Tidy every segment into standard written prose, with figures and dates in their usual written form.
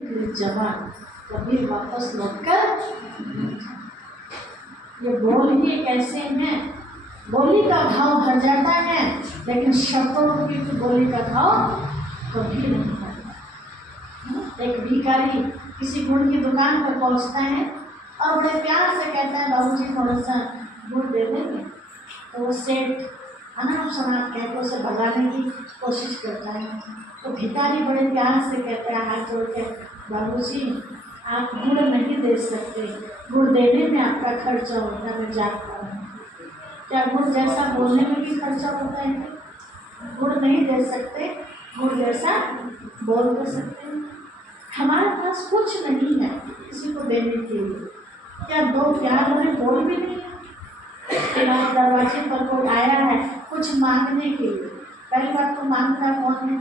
जवान कभी वापस लौटकर, ये बोल ही कैसे हैं, बोली का भाव भर जाता है लेकिन शब्दों की बोली का भाव कभी नहीं भरता। एक भिखारी किसी गुड़ की दुकान पर पहुंचता है और बड़े प्यार से कहता है, बाबूजी थोड़ा सा गुड़ दे देंगे। तो वो सेठ अनाप शनाप कहकर उसे भगाने की कोशिश करता है। तो भिखारी बड़े प्यार से कहता है हाथ जोड़ के, बाबूजी आप गुड़ नहीं दे सकते, गुड़ देने में आपका खर्चा होता है, मैं जानता हूँ। क्या गुड़ जैसा बोलने में भी खर्चा होता है? गुड़ नहीं दे सकते, गुड़ जैसा बोल तो सकते हैं। हमारे पास कुछ नहीं है किसी को देने के लिए, क्या दो प्यार हमें बोल भी नहीं है। दरवाजे पर कोई आया है कुछ मांगने के लिए, पहली बात तो मांगता कौन है,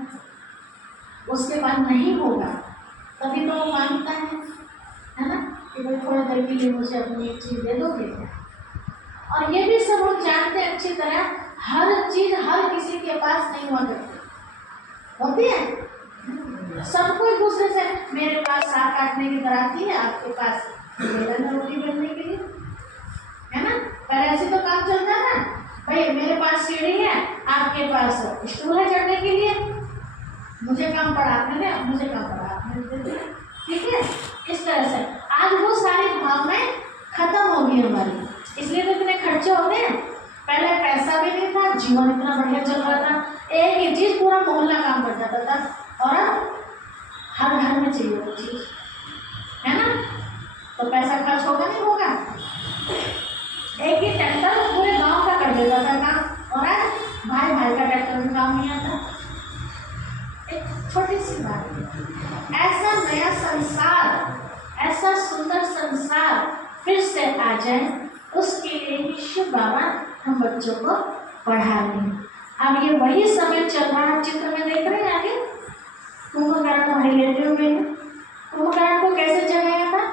उसके बाद नहीं होगा तभी तो वो मांगता है ना, कि भाई थोड़ी देर के लिए मुझे अपनी एक चीज़ दे दोगे क्या। और ये भी सब लोग जानते हैं अच्छी तरह, हर चीज़ हर किसी के पास नहीं हुआ करती होती है। सबको एक दूसरे से, मेरे पास साग काटने की बराती है, आपके पास बेलन रोटी बनने के लिए, है ना। पहले ऐसे तो काम चलता है ना, भाई मेरे पास सीढ़ी है, आपके पास स्टूल है चढ़ने के लिए, मुझे काम पड़ा आपने दे, मुझे काम पड़ा आपने दे दिया, ठीक है। इस तरह से आज वो सारी भावनाएं खत्म हो गई हमारी, इसलिए तो इतने खर्चे हो गए। पहले पैसा भी नहीं था, जीवन इतना बढ़िया चल रहा था, एक ही चीज पूरा मोहल्ला काम कर जाता था, और अब हर घर में चाहिए वो चीज, है ना। तो पैसा खर्च होगा नहीं होगा, एक ही ट्रैक्टर पूरे गांव का कर देता था काम, और आज भाई भाई का ट्रैक्टर में काम नहीं आता। एक छोटी सी बात, ऐसा नया संसार, ऐसा सुंदर संसार फिर से आ जाए, उसके लिए ही शिव बाबा हम बच्चों को पढ़ा रहे हैं। अब ये वही समय चल रहा है, चित्र में देख रहे हैं आगे कुंभकर्ण भाई लेटे हुए हैं। कुंभकर्ण को कैसे जगाया था,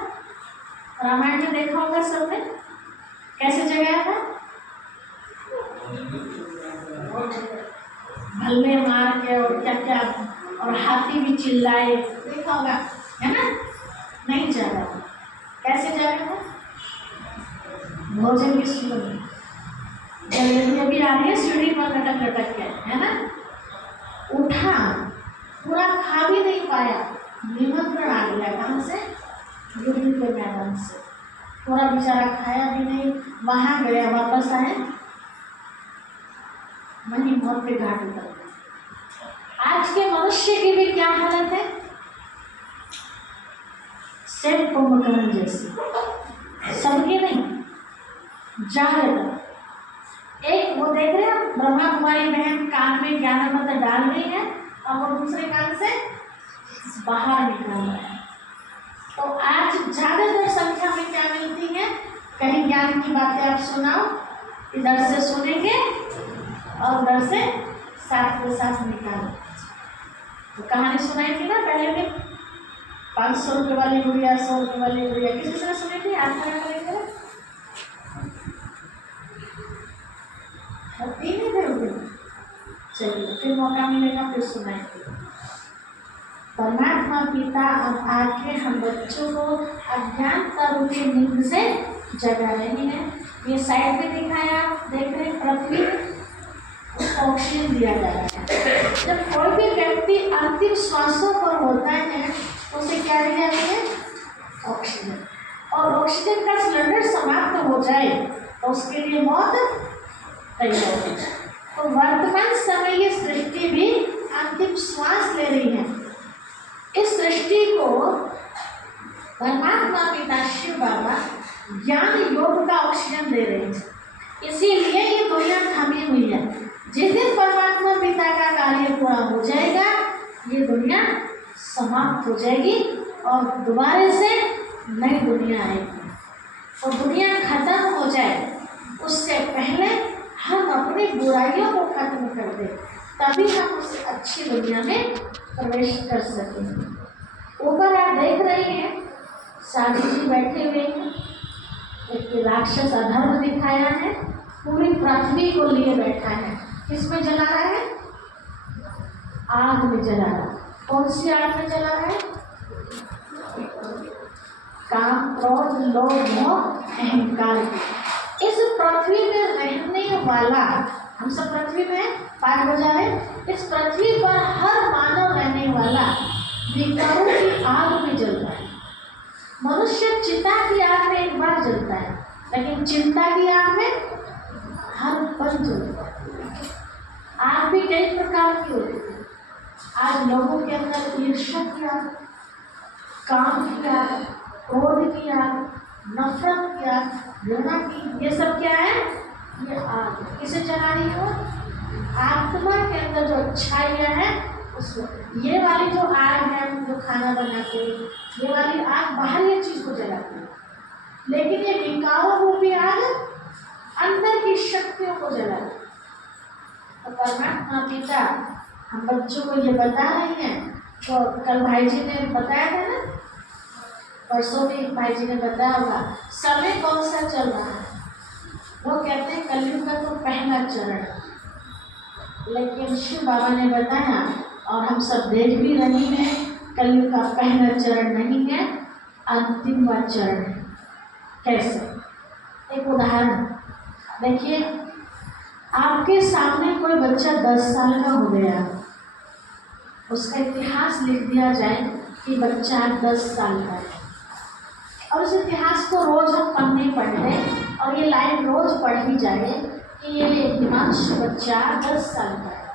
रामायण में देखा होगा सबने, कैसे जगाया था, भल्ले मार के और क्या क्या, और हाथी भी चिल्लाए, देखा होगा है ना। नहीं जगा, कैसे जगा था, भोजन की सुन जलेबी अभी आ रही है सीढ़ी पर लटक लटक के, है ना। उठा, पूरा खा भी नहीं पाया, निमंत्रण आ गया कहाँ से, युद्ध के मैदान से, पूरा बेचारा खाया भी नहीं, वहां गया वापस आए वहीं मौत के घाट उतर गए। आज के मनुष्य की भी क्या हालत है, सेम कुंभकर्ण जैसी, सबकी नहीं, जागृत। एक वो देख रहे हैं ब्रह्मा कुमारी बहन कान में ज्ञानामृत डाल रही है और वो दूसरे कान से बाहर निकाल रहा है। तो आज ज्यादातर संख्या में क्या मिलती है, कहीं ज्ञान की बातें आप सुनाओ, इधर से सुनेंगे और उधर से साथ के साथ निकालो। तो कहानी सुनाई थी ना पहले भी, 500 रुपये वाली गुड़िया, 100 रुपये वाली गुड़िया, किसी तरह सुनी थी, आज क्या करेंगे, नहीं थे। चलिए फिर मौका मिलेगा फिर सुनाएंगे। परमात्मा पिता अब आके हम बच्चों को अज्ञानता रूपी नींद से जगा रहे हैं। ये साइड में दिखाया, देख रहे पृथ्वी, उसको ऑक्सीजन दिया जा रहा है। जब कोई भी व्यक्ति अंतिम श्वासों पर होता है उसे क्या दिया जाता है, ऑक्सीजन। और ऑक्सीजन का सिलेंडर समाप्त हो जाए तो उसके लिए मौत तैयार हो जाए। तो वर्तमान समय ये सृष्टि भी अंतिम श्वास ले रही है। इस सृष्टि को परमात्मा पिता शिव बाबा ज्ञान योग का ऑक्सीजन दे रहे हैं, इसीलिए ये दुनिया थमी हुई है। जिस दिन परमात्मा पिता का कार्य पूरा हो जाएगा ये दुनिया समाप्त हो जाएगी और दोबारा से नई दुनिया आएगी। और दुनिया खत्म हो जाए उससे पहले हम अपनी बुराइयों को खत्म कर दें, तभी हम उस अच्छी दुनिया में प्रवेश कर सकेंगे। ऊपर आप देख रहे हैं साधु जी बैठे हुए हैं, एक राक्षस अधर्म दिखाया है, पूरी पृथ्वी को लिए बैठा है। किसमें जला रहा है, आग में जला रहा है। कौन सी आग में जला रहा है, काम, क्रोध, लोभ, मोह, अहंकार की। इस पृथ्वी में रहने वाला, हम सब पृथ्वी में पाठ बजा रहे, इस पृथ्वी पर हर मानव रहने वाला विकारों की आग में जलता है। मनुष्य चिता की आग में एक बार जलता है, लेकिन चिंता की आग में हर पल जलता है। आग भी कई प्रकार की होती है। आज लोगों के अंदर ईर्ष्या की आग, काम की आग, क्रोध की आग, नफरत की आग, घृणा की, ये सब क्या है? ये आग किसे जला रही हो? आत्मा के अंदर जो अच्छाइयाँ हैं उसको। ये वाली जो आग है, जो खाना बनाते, ये वाली आग बाहरी चीज को जलाती है, लेकिन ये विकारों रूपी आग अंदर की शक्तियों को जलाती है। तो परमात्मा पिता हम बच्चों को ये बता रहे हैं। तो कल भाई जी ने बताया था ना, परसों भी भाई जी ने बताया होगा, समय कौन सा चल रहा है। वो कहते हैं कलयुग का तो पहला चरण, लेकिन शिव बाबा ने बताया और हम सब देख भी रहे हैं, कलयुग का पहला चरण नहीं है, अंतिमवा चरण है। कैसे? एक उदाहरण देखिए, आपके सामने कोई बच्चा 10 साल का हो गया, उसका इतिहास लिख दिया जाए कि बच्चा 10 साल का है, और उस इतिहास को रोज हम पढ़ने पढ़े और ये लाइन रोज पढ़ी जाए कि ये हिमांशु बच्चा 10 साल का है।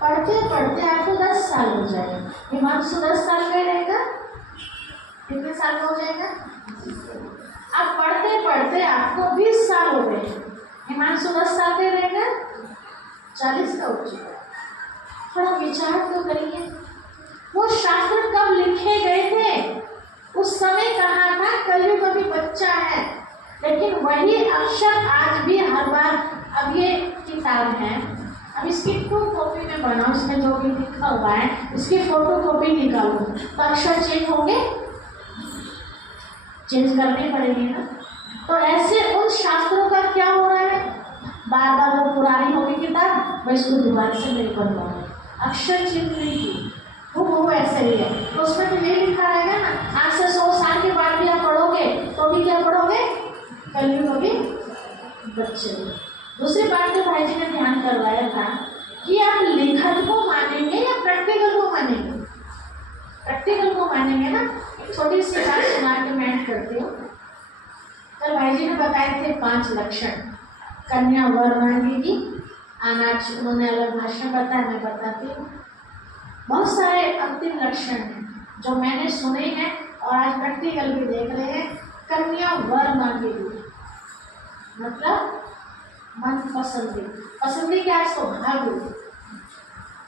पढ़ते पढ़ते आपको 10 साल हो जाए, हिमांशु 10 साल का रहेगा, कितने साल का हो जाएगा? अब पढ़ते पढ़ते आपको 20 साल हो गए, हिमांशु 10 साल का रहेगा, 40 का हो चुका है। थोड़ा विचार तो करिए, वो शास्त्र कब लिखे गए थे? उस समय कहा था कलयुग अभी बच्चा है, लेकिन वही अक्षर आज भी हर बार। अब ये किताब है, अब इसकी 2 कॉपी में बनाओ, इसमें जो भी लिखा हुआ है इसकी फोटो कॉपी निकालो, तो अक्षर चेंज होंगे, चेंज करने पड़ेंगे ना। तो ऐसे उन शास्त्रों का क्या हो रहा है? बार बार वो पुरानी होगी किताब, मैं इसको दोबारा से नहीं बनवाऊंगी, अक्षर चेंज नहीं की, वो ऐसे ही है। तो उसमें तो ये लिखा रहेगा ना, आज से 100 साल के बाद भी आप पढ़ोगे तो भी क्या पढ़ोगे? कलयुग अभी बच्चे। दूसरी बात जो भाई जी ने ध्यान करवाया था कि आप लिखत को मानेंगे या प्रैक्टिकल को मानेंगे? प्रैक्टिकल को मानेंगे ना। एक छोटी सी बात सुना के मैं ऐड करती हूँ। कल भाई जी ने बताए थे 5 लक्षण, कन्या वर मांगेगी, अनाज, उन्होंने अलग भाषा बताया, मैं बताती हूँ। बहुत सारे अंतिम लक्षण हैं जो मैंने सुने हैं और आज प्रैक्टिकल भी देख रहे हैं। कन्या वर मांगेगी मतलब मन पसंदी, पसंदी क्या है? सौभाग्य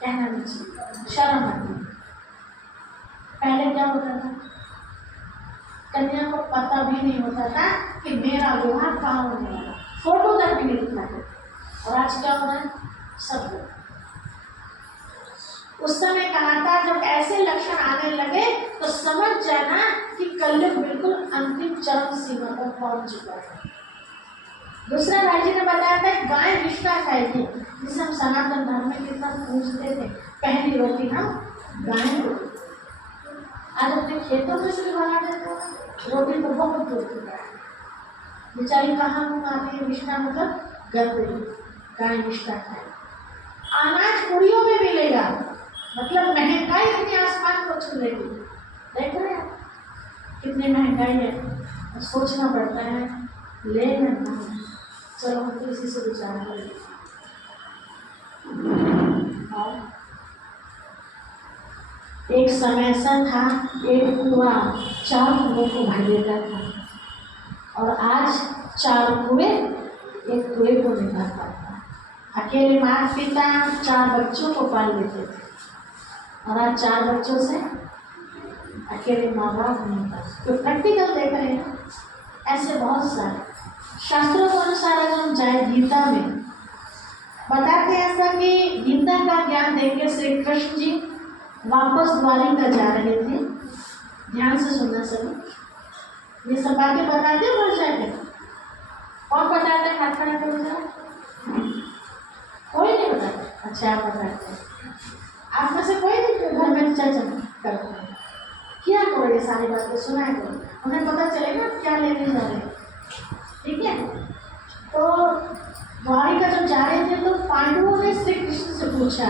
कहना नहीं चाहिए, शर्म आती। पहले क्या होता था? कन्या को पता भी नहीं होता था कि मेरा विवाह कहाँ होने वाला, फोटो तक भी नहीं दिखाते। और आज क्या हो रहा है? सब। उस समय कहा था जब ऐसे लक्षण आने लगे तो समझ जाना कि कलयुग बिल्कुल अंतिम चरम सीमा पर पहुंच चुका है। दूसरा भाई जी ने बताया था गाय रिश्ता खाएगी, जिसे हम सनातन धर्म में कितना पूछते थे, पहली रोटी हम गाय को। आज अपने खेतों में से भी बना देते हैं, रोटी तो बहुत दूर की है, बेचारी कहाँ आती है? रिश्ता मतलब गर्भवती गाय रिश्ता खाए। अनाज पुड़ियों में मिलेगा, मतलब महंगाई इतनी आसमान को छू लेगी। देख रहे हैं कितनी महंगाई है, सोचना पड़ता है ले लेना। चलो हम तो इसी से विचार करें। एक समय ऐसा था, एक कुआं 4 कुओं को भर देता था, और आज 4 कुएं एक कुएं को नहीं भर पाता। अकेले माता पिता 4 बच्चों को पाल लेते थे, और आज 4 बच्चों से अकेले माँ बाप नहीं पाते। तो प्रैक्टिकल देख रहे हैं, ऐसे बहुत सारे शास्त्रों के अनुसार अगर हम जाए गीता में बताते हैं ऐसा कि गीता का ज्ञान देकर श्री कृष्ण जी वापस द्वारिका जा रहे थे। ध्यान से सुनना सभी, ये सब बातें बताते हैं बढ़ जाते। कौन बताते हैं? हाथ खड़ा कर जाए, कोई नहीं बताता। अच्छा आप बताते हैं, आप में से कोई नहीं घर में चर्चा करते हैं, क्या करो ये सारी बातें सुनाए करो। उन्हें पता चलेगा क्या लेने जा रहे हैं। ठीक है, तो द्वारिका जब जा रहे थे तो पांडवों ने श्री कृष्ण से पूछा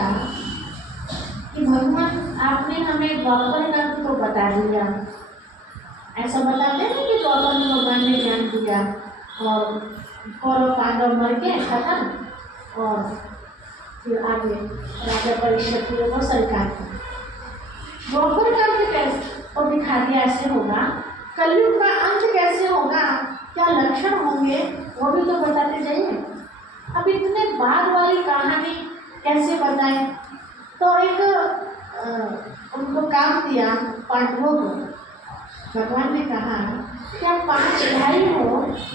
कि भगवान आपने हमें द्वापर का तो बता दिया, ऐसा बताते हैं कि द्वापर में भगवान ने ज्ञान दिया और कौरव पांडव मर के खत्म और फिर आगे राजा परीक्षित की वो सरकार थी। द्वापर का अंत कैसे और दिखा दिया ऐसे होगा, कलयुग का अंत कैसे होगा, क्या लक्षण होंगे वो भी तो बताते जाइए। अब इतने बाद वाली कहानी कैसे बताएं, तो एक उनको काम दिया पांडवों को। भगवान ने कहा कि आप 5 भाई हो,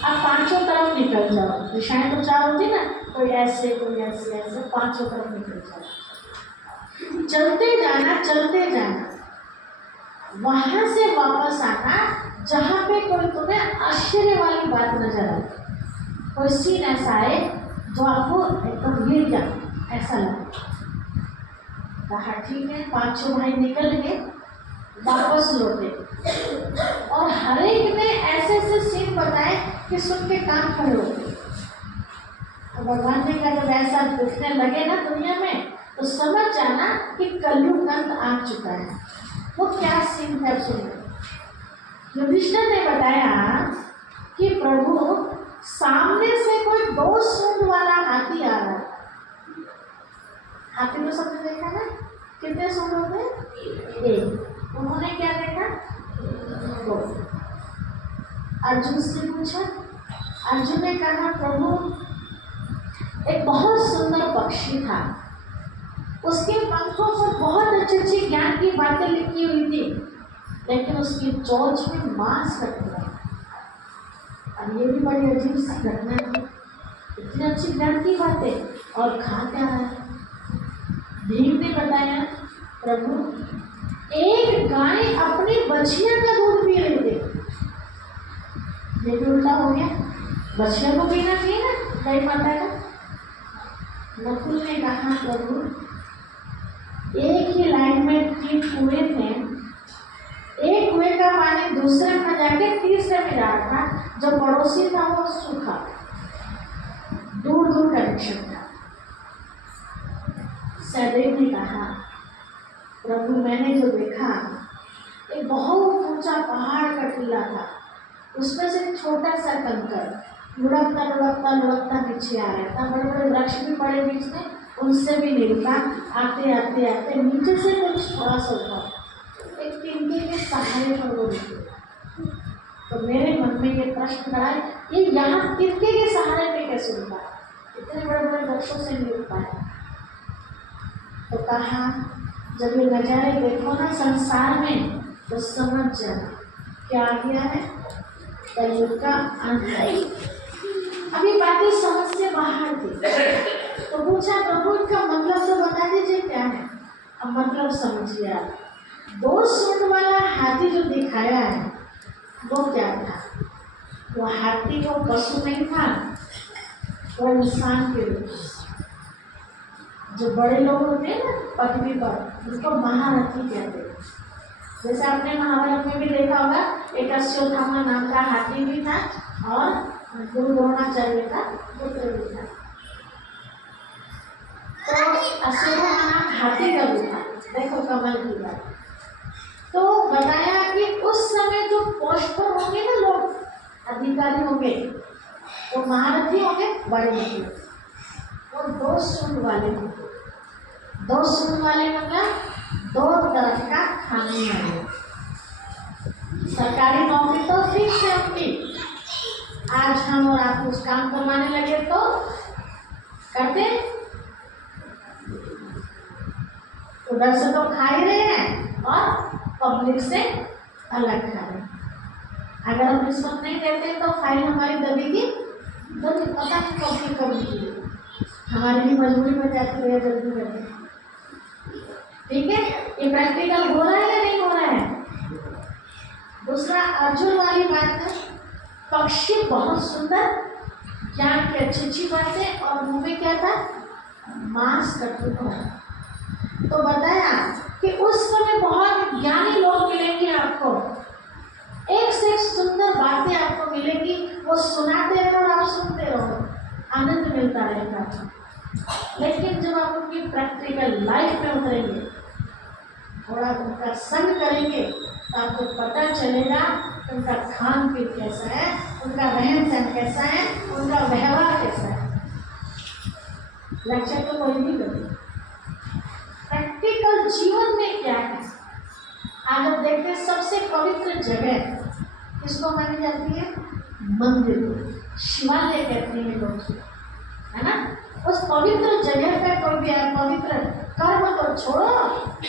आप 5 तरफ निकल जाओ। दिशाएं तो 4 होती ना, कोई ऐसे कोई ऐसे ऐसे 5 तरफ निकल जाओ, चलते जाना, वहां से वापस आना जहाँ पे कोई तुम्हें आश्चर्य वाली बात नजर आए, कोई सीन ऐसा आए जो आपको एकदम गिर जाए ऐसा लगे। कहा ठीक है, 5 भाई निकल गए, वापस लौटे और हर एक ने ऐसे ऐसे सीन बताए कि सुन के कान खड़े हो गए। तो भगवान ने कहा जब ऐसा दिखने लगे ना दुनिया में तो समझ जाना कि कलयुग अंत आ चुका है। वो क्या सीन है सुनिए। युधिष्ठिर ने बताया कि प्रभु सामने से कोई 2 सूंड वाला हाथी आ रहा है। हाथी तो सबने देखा ना, कितने सूंड होते हैं? 1। उन्होंने क्या देखा? 2। अर्जुन से पूछा, अर्जुन ने कहा प्रभु एक बहुत सुंदर पक्षी था, उसके पंखों पर बहुत अच्छी अच्छी ज्ञान की बातें लिखी हुई थी, लेकिन उसकी चोंच में मांस कट गया। अब ये भी बड़ी अजीब सी घटना है, इतनी अच्छी ज्ञान की बातें और खा क्या रहा है। भीम ने बताया प्रभु एक गाय अपनी बछिया का दूध पी रही थी। लेकिन उल्टा हो गया, बछिया को पीना चाहिए ना गाय माता का। नकुल ने कहा प्रभु एक ही लाइन में 3 कुएं थे, एक कुएं का पानी दूसरे में जाके तीसरे में जा रहा था, जो पड़ोसी था वो सूखा, दूर दूर कनेक्शन था। सहदेव ने कहा प्रभु मैंने जो देखा एक बहुत ऊंचा पहाड़ का टीला था, उसमें से एक छोटा सा कंकर लुढ़कता लुढ़कता लुढ़कता नीचे आ रहा था। बड़े बड़े वृक्ष भी पड़े बीच में, उनसे भी नहीं रुका, आते आते आते नीचे से कुछ थोड़ा सा ऊपर एक तिनके के सहारे पर वो रुके। तो मेरे मन में ये प्रश्न खड़ा है, ये यहाँ तिनके के सहारे पे कैसे रुका? इतने बड़े बड़े वृक्षों से नहीं रुक पाया। तो कहा जब ये नजारे देखो ना संसार में तो समझ जाना क्या आ गया है, कलयुग का अंत है। अभी बातें समझ से बाहर थी, तो पूछा प्रभु इसका मतलब तो बता दीजिए क्या है। अब मतलब समझिए आप, 2 सूंड वाला हाथी जो दिखाया है वो क्या था? वो हाथी वो पशु नहीं था, वो इंसान के रूप। जो बड़े लोग होते हैं ना पृथ्वी पर, उनको महारथी कहते हैं। जैसे आपने महाभारत में भी देखा होगा, एक अश्वत्थामा नाम का हाथी भी था और गुरु द्रोणाचार्य का पुत्र भी था। तो अश्वत्थामा नाम हाथी का भी था। देखो कमल की बात। तो बताया कि उस समय जो पोस्ट पर होंगे ना लोग, अधिकारी होंगे, तो महारथी होंगे, बड़े होंगे, और 2 सूंड वाले होंगे। 2 सूंड वाले मतलब 2 तरफ का खाने वाले। सरकारी नौकरी तो फिक्स है उनकी, आज हम और आप उस काम करवाने लगे तो करते, उधर से तो खा ही रहे हैं और पब्लिक से अलग खा रहे हैं। अगर हम रिश्वत नहीं देते तो फाइल हमारी दबेगी, तो पता नहीं कब की कब की हमारी भी मजबूरी में जाती है जल्दी करते। ठीक है, ये प्रैक्टिकल हो रहा है या नहीं हो रहा है? दूसरा अर्जुन वाली बात है, पक्षी बहुत सुंदर, ज्ञान की अच्छी अच्छी बातें, और मुंह में क्या था? मांस कटुक। तो बताया कि उस समय बहुत ज्ञानी लोग मिलेंगे आपको, एक से एक वो सुनाते रहो और आप सुनते रहो, आनंद मिलता रहेगा। लेकिन जब आप उनकी प्रैक्टिकल लाइफ में उतरेंगे, थोड़ा उनका संग करेंगे, तो आपको पता चलेगा उनका खान पीन कैसा है, उनका रहन सहन कैसा है, उनका व्यवहार कैसा है। लेक्चर तो कोई नहीं करते, प्रैक्टिकल जीवन में क्या है। आज आप देखते हैं सबसे पवित्र जगह किसको मानी जाती है? मंदिर, शिवालय कहते हैं लोग, है ना। उस पवित्र जगह पे कोई भी पवित्र कर्म तो छोड़ो,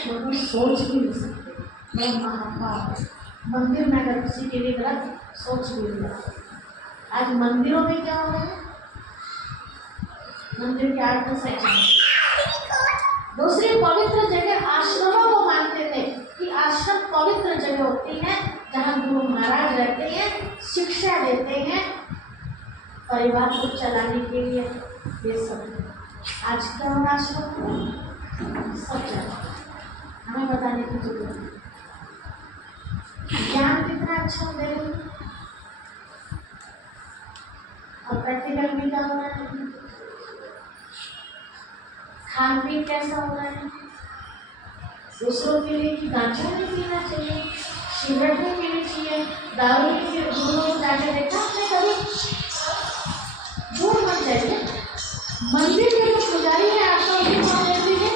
वो सोच भी नहीं सकते। महापाप मंदिर में अगर किसी के लिए गलत सोच भी नहीं। आज मंदिरों में क्या हो रहा है? मंदिर के आर्थ से दूसरी पवित्र जगह आश्रमों को मानते थे कि आश्रम पवित्र जगह होती है जहाँ गुरु महाराज रहते हैं, शिक्षा देते हैं, परिवार को चलाने के लिए। ये सब आज का आश्रम सब जगह हमें बताने की जरूरत है। ज्ञान कितना अच्छा दे रहे हैं और प्रैक्टिकल भी क्या हो रहा है, खान पीन कैसा हो रहा है। दूसरों के लिए कि गांजा नहीं पीना चाहिए, सिगरेट नहीं पीनी चाहिए, दारू नहीं पीनी। दूरों को जाके देखा आपने कभी? दूर मत जाइए, मंदिर के जो पुजारी है आपका उसी को देख लीजिए,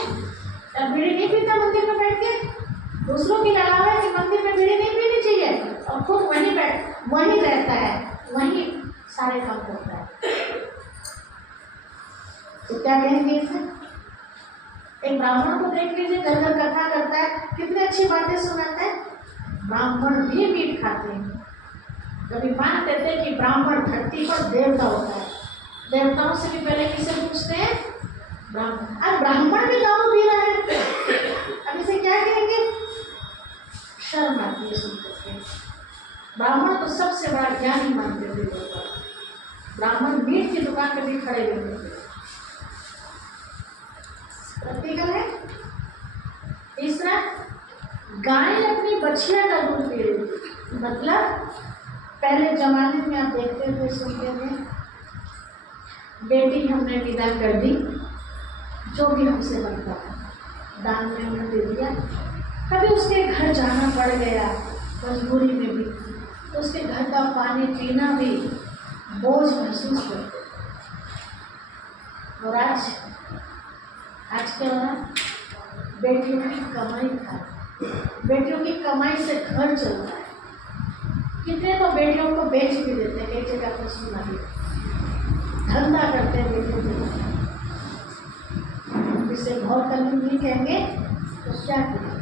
बीड़ी नहीं पीता मंदिर में बैठ के। दूसरों की लगाव है कि मंदिर में बीड़ी नहीं पीनी चाहिए और खुद वहीं रहता है, वहीं सारे काम करता है। तो क्या कहेंगे इसे? एक ब्राह्मण को देख लीजिए, घर घर कथा करता है, कितनी अच्छी बातें सुनाता है। ब्राह्मण भी मीट खाते हैं। कभी मानते थे कि ब्राह्मण धरती पर देवता होता है, देवताओं से भी पहले किसे पूछते हैं? ब्राह्मण। अब ब्राह्मण भी दारू पी रहा है, अब इसे क्या कहेंगे? शर्म आती है सुनते। ब्राह्मण तो सबसे बड़ा ज्ञानी मानते थे लोग। ब्राह्मण मीट की दुकान पर भी खड़े रहते थे। प्रैक्टिकल है। तीसरा, गाय अपनी बछिया का दूध पी रही थी। मतलब पहले जमाने में आप देखते थे, सुनते थे, बेटी हमने विदा कर दी, जो भी हमसे बनता था दान में हमने दे दिया। कभी उसके घर जाना पड़ गया मजबूरी में भी, तो उसके घर का पानी पीना भी बोझ महसूस करते। और आज क्या हो रहा? बेटियों की कमाई था, बेटियों की कमाई से घर चल रहा है। कितने तो बेटियों को बेच भी देते हैं, एक जगह पर सुना भी, धंधा करते हैं बेटियों के। जिसे बहुत कल नहीं कहेंगे तो क्या करें?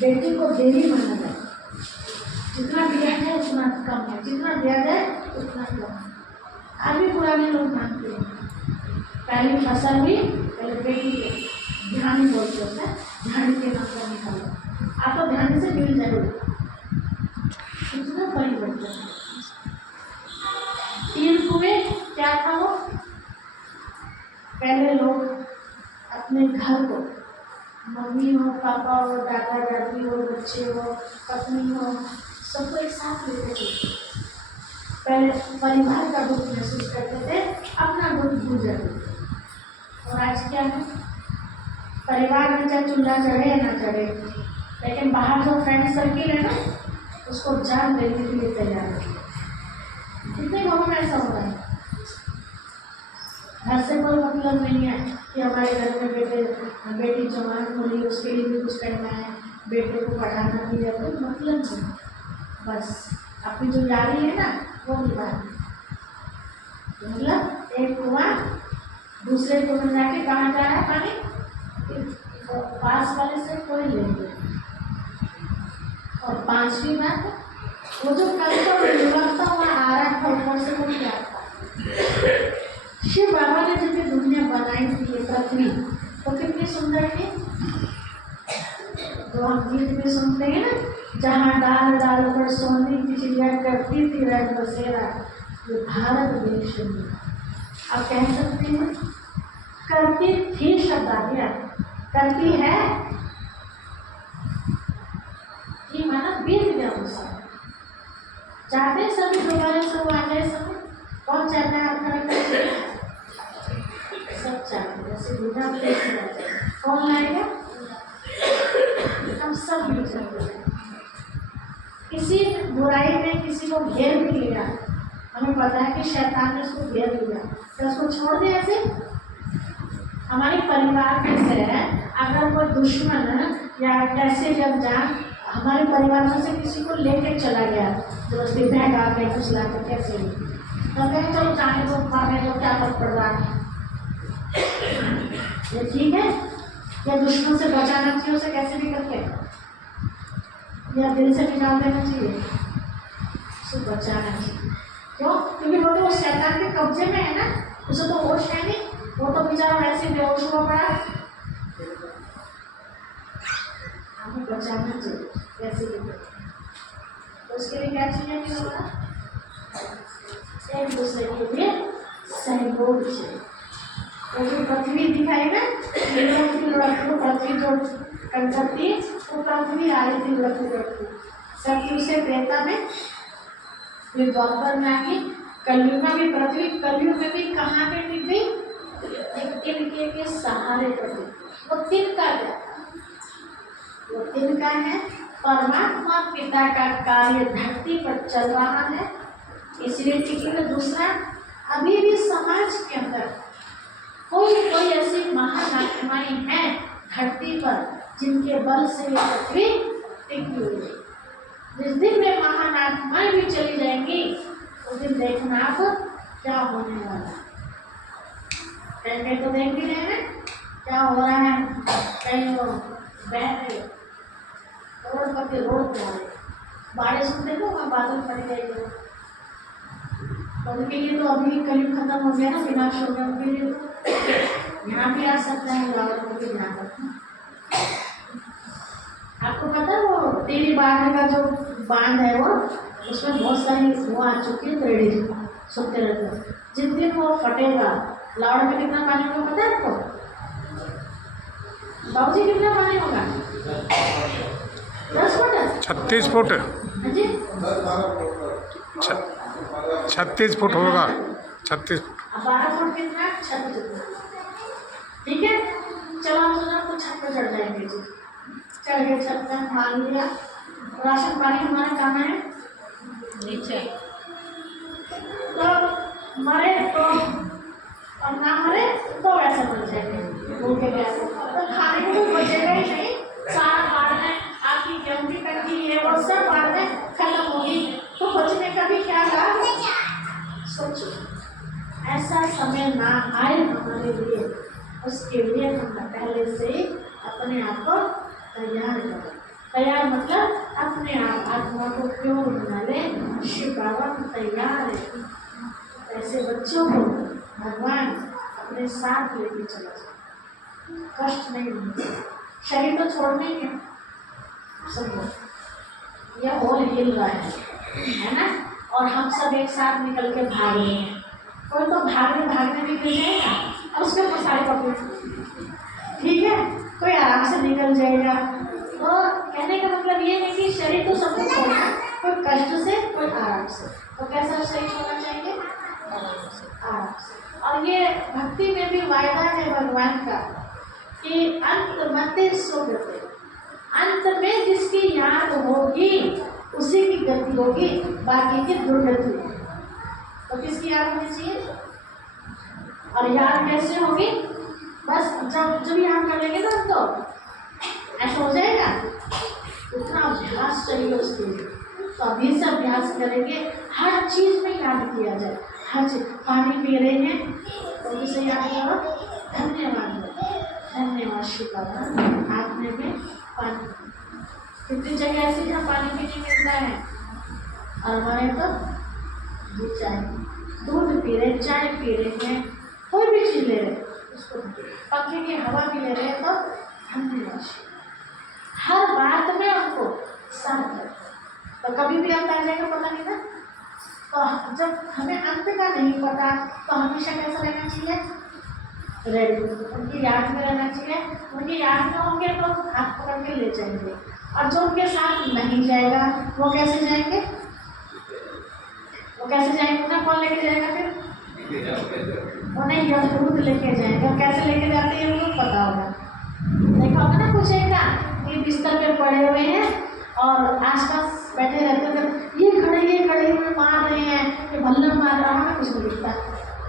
बेटी को देरी माना जाए, जितना दिया जाए उतना कम है, जितना दिया जाए उतना कम है। आज भी पुराने लोग मानते हैं पहली फसल भी पहले बेटी के ध्यान बोलते होता है, ध्यान के नाम पर निकालो, आप तो ध्यान से मिल जाएगा। कितना परिवर्तन है। 3 कुएं क्या था वो? पहले लोग अपने घर को, मम्मी हो, पापा हो, दादा दादी हो, बच्चे हो, पत्नी हो, सबको एक साथ लेते थे। पहले परिवार का दुख महसूस करते थे, अपना दुख भूल जाते थे। और आज क्या है? परिवार में चाहे चूल्हा चढ़े या ना चढ़े, लेकिन बाहर जो फ्रेंड सर्किल है ना, उसको जान देने के लिए तैयार है। कितने घरों में ऐसा होता है? घर से कोई मतलब नहीं है कि हमारे घर में बेटी जवान हो रही, उसके लिए भी कुछ करना है, बेटे को पढ़ाना भी है, कोई मतलब नहीं। बस अपनी जो यारी है ना वो निभानी। मतलब एक कुआं दूसरे कुएं में जाके कहाँ जा रहा है पानी? पास वाले से कोई लेंगे। और 5वीं बात, वो जो कल को लुढ़कता हुआ आ रहा था ऊपर से, वो क्या था? शिव बाबा ने जब ये दुनिया बनाई थी, ये पृथ्वी, तो कितनी सुंदर थी। तो हम गीत में सुनते हैं ना, जहाँ डाल डाल पर सोने की चिड़िया करती थी रंग बसेरा, ये भारत देश में। आप कह सकते हैं करती थी शब्द आ गया, करती है ये माना बीत गया उस समय। चाहते हैं सभी दोबारा सब आ जाए सब? कौन चाहता है आपका रखना? सब चाहते हैं, ऐसे बुढ़ा प्लेस में रहते हैं। कौन लाएगा? हम सब मिल जाएंगे। किसी बुराई में किसी को घेर भी लिया, हमें पता है कि शैतान ने उसको घेर लिया, तो उसको छोड़ दे ऐसे? हमारे परिवार में से है, अगर कोई दुश्मन या कैसे जब जान हमारे परिवार में से किसी को लेकर चला गया, जो उसके भगा के कुछ ला के कैसे, तो कहें चलो जाने को मारने को क्या फर्क पड़ रहा है, ये ठीक है? या दुश्मन से बचाना चाहिए उसे कैसे भी करके, या दिल से निकाल देना चाहिए, उसे बचाना चाहिए। क्यों? क्योंकि वो तो उस शैतान के कब्जे में है ना, उसे तो होश है नहीं, वो तो बेचारा वैसे बेहोश हुआ पड़ा है। हमें बचाना चाहिए कैसे भी, तो उसके लिए क्या चाहिए कि हमारा एक दूसरे के लिए सहयोग चाहिए। वो जो पृथ्वी दिखाएगा, पृथ्वी जो करती वो पृथ्वी आ रही थी, लड़ती सत्य से त्रेता में, फिर द्वापर में आगे कलयुग में भी पृथ्वी, कलयुग में भी कहाँ पे टिक गई? एक तिनके के सहारे पर। वो तिनका क्या? वो तिनका है परमात्मा पिता का कार्य धरती पर चल रहा है, इसलिए टिकी। में दूसरा, अभी भी समाज के अंदर कोई ऐसी महान आत्माएं हैं धरती पर जिनके बल से ये पृथ्वी टिकी हुई है। जिस दिन में महान आत्माएं भी चली जाएंगी, उस दिन देखना आप क्या होने वाला है। कहीं तो देख भी रहे हैं क्या हो रहा है, कहीं वो बह रहे रोड पर के रोड पे आ रहे, बारिश में देखो वहाँ बादल फट जाएंगे, तो उनके लिए तो अभी कलयुग खत्म हो गया ना, विनाश हो गया, उनके लिए तो यहाँ भी आ सकता है, उदाहरण के ध्यान रखना। आपको पता है वो तेली बांध का जो बांध है वो, उसमें बहुत सारी वो आ चुकी है, पेड़ी सुनते रहते हैं। जिस दिन वो फटेगा, लावड़ में कितना पानी होगा पता है आपको? बाबूजी कितना पानी होगा? 10 फुट, 36 फुट, 36 फुट होगा, 36 फुट। 12 फुट कितना? 36। ठीक है, चलो हम सोचा तो छत पर चढ़ जाएंगे जी। चढ़ गए छत पर, मान लिया राशन पानी हमारा कहाँ है? नीचे। तो मरे तो और ना मरे तो वैसे बन जाएंगे भूखे प्यासे, तो खाने को तो बचेगा ही नहीं। सारा बाढ़ में आपकी गेहूं की टंकी ये वो सब बाढ़ में खत्म होगी, तो बचने का भी क्या लाभ? सोचो, ऐसा समय ना आए हमारे लिए, उसके लिए हम पहले से ही अपने आप को तैयार करें। तैयार मतलब अपने आप आत्मा को प्योर बना ले, शिव बाबा तैयार है। ऐसे बच्चों को भगवान अपने साथ लेके चला जाए, कष्ट नहीं होगा, शरीर तो छोड़ने के सब यह होल हिल रहा है ना, और हम सब एक साथ निकल के भाग रहे हैं। कोई तो भागने भी गिर जाएगा और उसके ऊपर सारे कपड़े, ठीक है, कोई आराम से निकल जाएगा। तो कहने का मतलब ये है कि शरीर तो सबको छोड़ना, कोई कष्ट से कोई आराम से। तो कैसा शरीर होना चाहिए? आराम से। और ये भक्ति में भी वायदा है भगवान का कि अंत मते सुगते, अंत में जिसकी याद होगी उसी की गति होगी, बाकी की दुर्गति। तो किसकी याद होनी चाहिए? और याद कैसे होगी? बस जब याद कर लेंगे ना तो ऐसा हो जाएगा। उतना अभ्यास चाहिए उसके लिए, तो अभी से अभ्यास करेंगे, हर चीज में याद किया जाए। हर चीज, पानी पी रहे हैं तो किसे याद करो? धन्यवाद, धन्यवाद शिव बाबा, आपने में पानी। कितनी जगह ऐसी जहाँ पानी भी नहीं मिलता है, और हमारे तो चाय, दूध पी रहे, चाय पी रहे हैं, कोई भी चीज ले रहे, उसको पंखे की हवा भी ले रहे हैं, तो धन्यवाद। हर बात में उनको साथ है, तो कभी भी अंत आ जाएगा पता नहीं ना। तो जब हमें अंत का नहीं पता, तो हमेशा कैसा रहना चाहिए? रेडी, उनकी याद में रहना चाहिए। उनकी याद में होंगे तो हाथ पकड़ के ले जाएंगे, और जो उनके साथ नहीं जाएगा वो कैसे जाएंगे? वो कैसे जाएंगे? उन्हें कौन लेके जाएगा फिर? उन्हें यमदूत लेके जाएंगे। कैसे लेके जाते हैं उनको पता होगा, देखा होगा ना कुछ एक का ये बिस्तर पे पड़े हुए हैं और आसपास बैठे रहते थे, ये खड़े हुए मार रहे हैं, ये भल्ला मार रहा है, कुछ नहीं दिखता,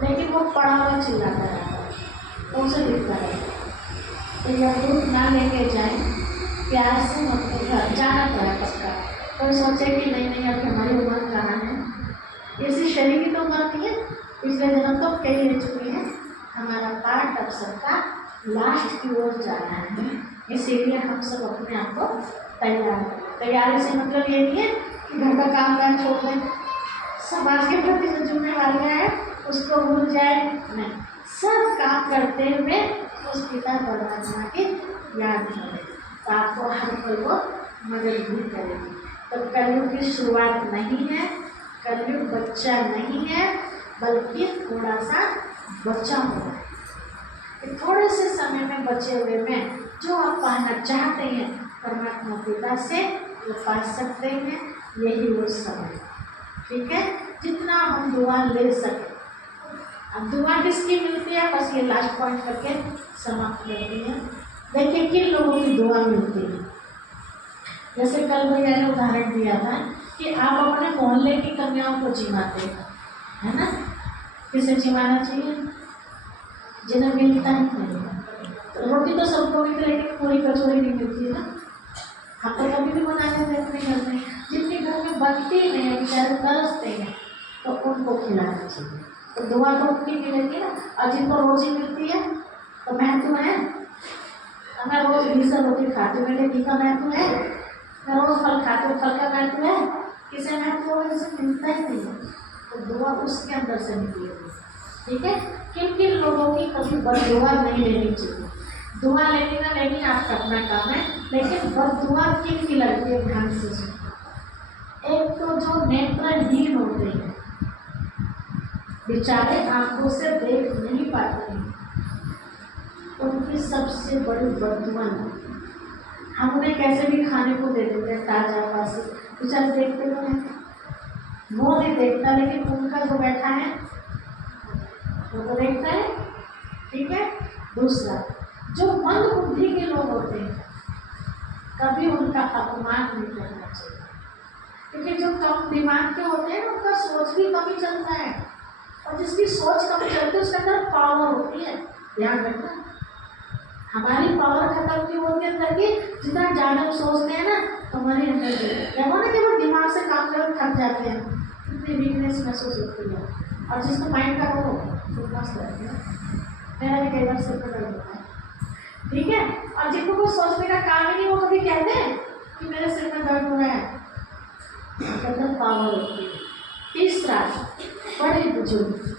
लेकिन वो पड़ा हुआ चिल्लाता रहता है, तो उसे दिखता है। तो यमदूत ना लेके जाए, प्यार से मतलब घर जाना पड़ा पक्का। तो सोचे कि नहीं अब हमारी उम्र कहाँ है, इसी शरीर की तो उम्र नहीं है, पिछले जन्म तो कई ले चुके हैं, हमारा पार्ट अब सबका लास्ट की ओर जाना है, इसीलिए हम सब अपने आप को तैयार करें। तैयारी से मतलब ये नहीं है कि घर का काम काज छोड़ दें, समाज के प्रति जो जिम्मेवारियाँ हैं उसको भूल जाए, नहीं, सब काम करते हुए उस पिता परमात्मा की याद करें, तो आपको हर पल को मदद भी करेगी। तो कलयुग की शुरुआत नहीं है, कलयुग बच्चा नहीं है, बल्कि थोड़ा सा बच्चा हुआ है। थोड़े से समय में बचे हुए में जो आप पाना चाहते हैं परमात्मा पिता से वो पा सकते हैं, यही वो समय, ठीक है। जितना हम दुआ ले सके, अब दुआ किसकी मिलती है, बस ये लास्ट पॉइंट करके समाप्त करते हैं। देखिए किन लोगों की दुआ मिलती है। जैसे कल भैया ने उदाहरण दिया था कि आप अपने मोहल्ले की कन्याओं को जिमाते है ना, किसे जिमाना चाहिए? जिन्हें मिलता ही नहीं। तो रोटी तो सबको मिलती है, लेकिन पूरी कचौरी नहीं मिलती है ना। हम तो कभी भी बना लेते हैं अपने घर में, जिनके घर में बनती नहीं है, बेचारे तरसते हैं, तो उनको खिलाना चाहिए। तो दुआ तो उनकी मिलेगी ना, और जिनको रोजी मिलती है तो महत्व है। मैं रोज घी से रोटी खाती हूँ, मेरे घी का महत्व है। मैं रोज फल खाती हूँ, फल का महत्व है। किसे महत्व होगा जिसे मिलता ही नहीं है, तो दुआ उसके अंदर से निकलेगी, ठीक है। किन किन लोगों की कभी बददुआ नहीं लेनी चाहिए। दुआ लेनी ना लेनी आपका अपना काम है, लेकिन बददुआ किन की लगती है ध्यान से सुनो। एक तो जो नेत्रहीन होते हैं, बेचारे आंखों से देख नहीं पाते हैं, उनकी सबसे बड़ी बददुआ है। हम उन्हें कैसे भी खाने को दे देते हैं ताजा वासी, बेचारे देखते तो हैं, वो नहीं देखता, लेकिन उनका जो बैठा है वो तो देखता है, ठीक है। दूसरा, जो मंद बुद्धि के लोग होते हैं, कभी उनका अपमान नहीं करना चाहिए, क्योंकि जो कम दिमाग के होते हैं उनका सोच भी कम ही चलता है, और जिसकी सोच कम चलती है उसके अंदर पावर होती है। ध्यान रखना, हमारी पावर खत्म क्यों होती है अंदर की? जितना ज़्यादा हम सोचते हैं ना, तो हमारे अंदर क्या हो ना कि वो दिमाग से काम कर थक जाते हैं, इतनी वीकनेस महसूस होती है। और जिसको माइंड का हो तो मस्त रहते हैं, मेरा भी कई बार सिर पर दर्द होता है, ठीक है। और जिनको कोई सोचने का काम ही नहीं, वो कभी कहते हैं कि मेरे सिर में दर्द हो रहा है, अंदर पावर होती है। तीसरा, बड़े बुजुर्ग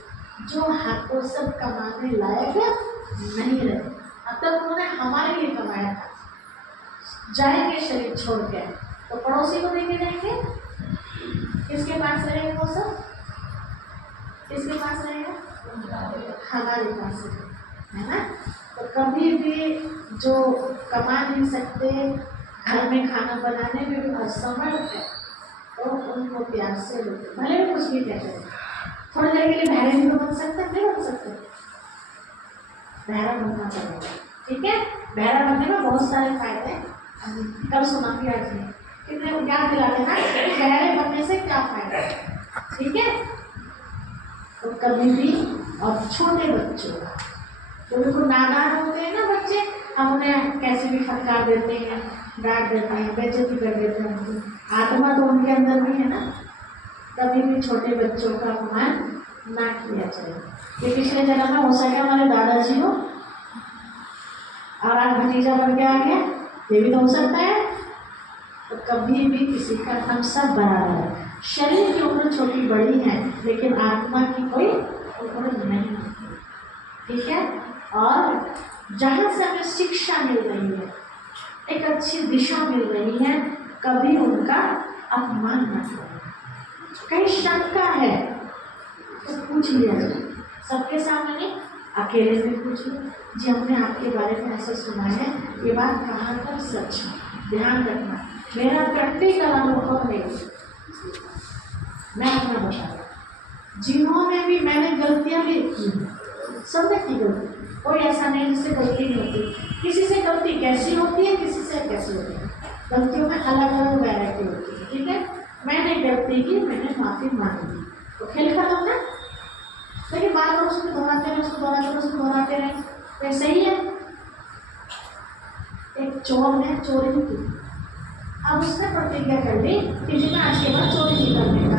जो हाथों सब कमाने लायक नहीं रहे, अब तक उन्होंने हमारे लिए कमाया था, जाएंगे शरीर छोड़ के तो पड़ोसी को देके जाएंगे, किसके पास रहेगा वो सब? किसके पास रहेगा? हमारे पास है ना। तो कभी भी जो कमा नहीं सकते, घर में खाना बनाने में भी असमर्थ है, तो उनको प्यार से लोग भले भी कुछ भी कहते हैं, थोड़ी देर के लिए बहरे भी तो बन सकते हैं, नहीं बन सकते, बहरा बनना पड़ेगा, ठीक है। बहरा बनने में बहुत सारे फायदे हैं, कल सुना भी आज नहीं, कितने याद दिला देना बहरे बनने से क्या फायदा है, ठीक है। तो कभी भी, और छोटे बच्चों का जो बिल्कुल नादान होते हैं ना बच्चे, हम उन्हें कैसे भी फटकार देते हैं, डांट देते हैं, बेइज्जती कर देते हैं, आत्मा तो उनके अंदर भी है ना। कभी भी छोटे बच्चों का अपमान ना किया जाए। ये पिछले जन्म में हो सके हमारे दादाजी हो और आज भतीजा बन के आ गया, ये भी तो हो सकता है। तो कभी भी किसी का, हम सब बराबर है, शरीर की उम्र छोटी बड़ी है, लेकिन आत्मा की कोई उम्र नहीं है, ठीक है। और जहाँ से हमें शिक्षा मिल रही है, एक अच्छी दिशा मिल रही है, कभी उनका अपमान न करें। कहीं शंका है तो पूछ लिया जाए, सबके सामने नहीं, अकेले में पूछ लो, जी हमने आपके बारे में ऐसा सुना है, ये बात कहाँ तक सच है, ध्यान रखना। मेरा प्रैक्टिकल अनुभव नहीं, मैं अपना बता रहा, भी की, सबने की गलती, कोई ऐसा नहीं जिससे गलती नहीं होती। किसी से गलती कैसी होती है, किसी से कैसी होती है, गलतियों में अलग अलग वैरायटी होती है। ठीक है, मैंने गलती की, मैंने माफी मांगी, तो खेल खत्म ना। लेकिन बार बार उसको दोहराते रहे, उसको दोहराते रहे, उसको दोहराते रहे, तो ये सही है। एक चोर ने चोरी की, अब उसने प्रतिज्ञा कर ली कि जी मैं आज के बाद चोरी नहीं करने का।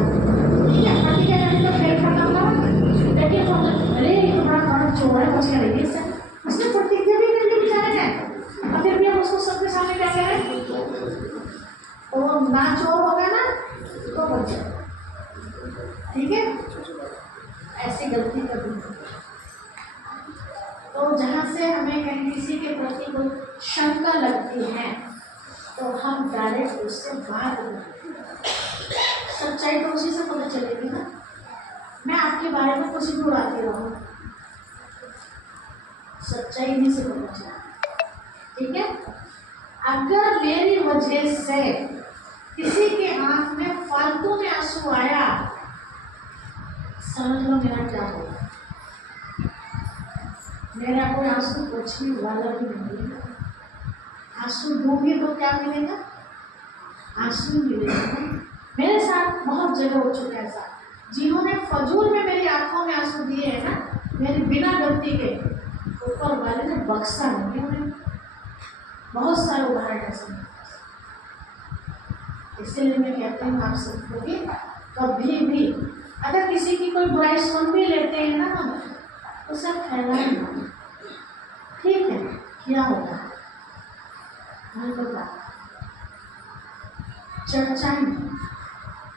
ठीक है, प्रतिज्ञा करने तो खेल खत्म ना। लेकिन वो अरे ये तो बड़ा बड़ा चोर है, बच के रहिए इससे, उसने प्रतिज्ञा भी कर ली बेचारे ने, और फिर भी हम उसको सबके सामने क्या कह रहे हैं, तो वो ना चोर होगा ना तो बच जाए। ठीक है, ऐसी गलती कभी नहीं। तो जहाँ से हमें कहीं किसी के प्रति कोई शंका लगती है तो हम डायरेक्ट उससे बात करें, सच्चाई तो उसी से पता चलेगी ना। मैं आपके बारे में कुछ भी उड़ाती रहूँ, सच्चाई नहीं से पता चलेगी। ठीक है, अगर मेरी वजह से किसी के आंख में फालतू में आंसू आया, समझ लो मेरा क्या होगा। मेरा कोई आंसू पोंछने वाला भी नहीं है। आंसू दूंगी तो क्या मिलेगा, आंसू मिलेगा। मेरे साथ बहुत जगह हो चुका है ऐसा, जिन्होंने फजूल में मेरी आंखों में आंसू दिए हैं ना, मेरी बिना गलती के, ऊपर वाले ने बख्शा नहीं उन्हें। बहुत सारे उदाहरण ऐसे हैं। इसलिए मैं कहती हूँ आप सबको कि कभी भी अगर किसी की कोई बुराई सुन भी लेते हैं ना हम, तो सब फैलाएं ना। ठीक है, क्या होगा बता, चर्चाएं,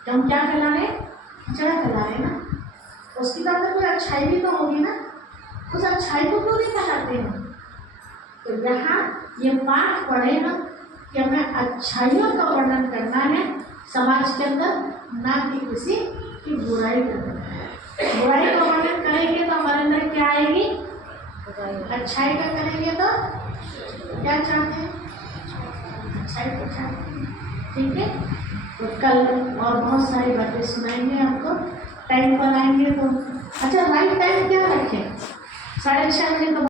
हम क्या फैला रहे, खिचड़ा फैला रहे ना, उसकी बात में कोई अच्छाई भी तो होगी ना, उस अच्छाई को क्यों नहीं फैलाते हैं। तो यहाँ ये पाठ पढ़े ना कि हमें अच्छाइयों का वर्णन करना है समाज के अंदर, ना कि किसी की बुराई करना है। बुराई का वर्णन करेंगे तो हमारे अंदर क्या आएगी, अच्छाई का करेंगे तो क्या चाहते हैं, अच्छाई को चाहते हैं। ठीक है, तो कल और बहुत सारी बातें सुनाएंगे आपको, टाइम पर आएंगे तो। अच्छा, लाइफ टाइम क्या रखें, 6:30 बजे तो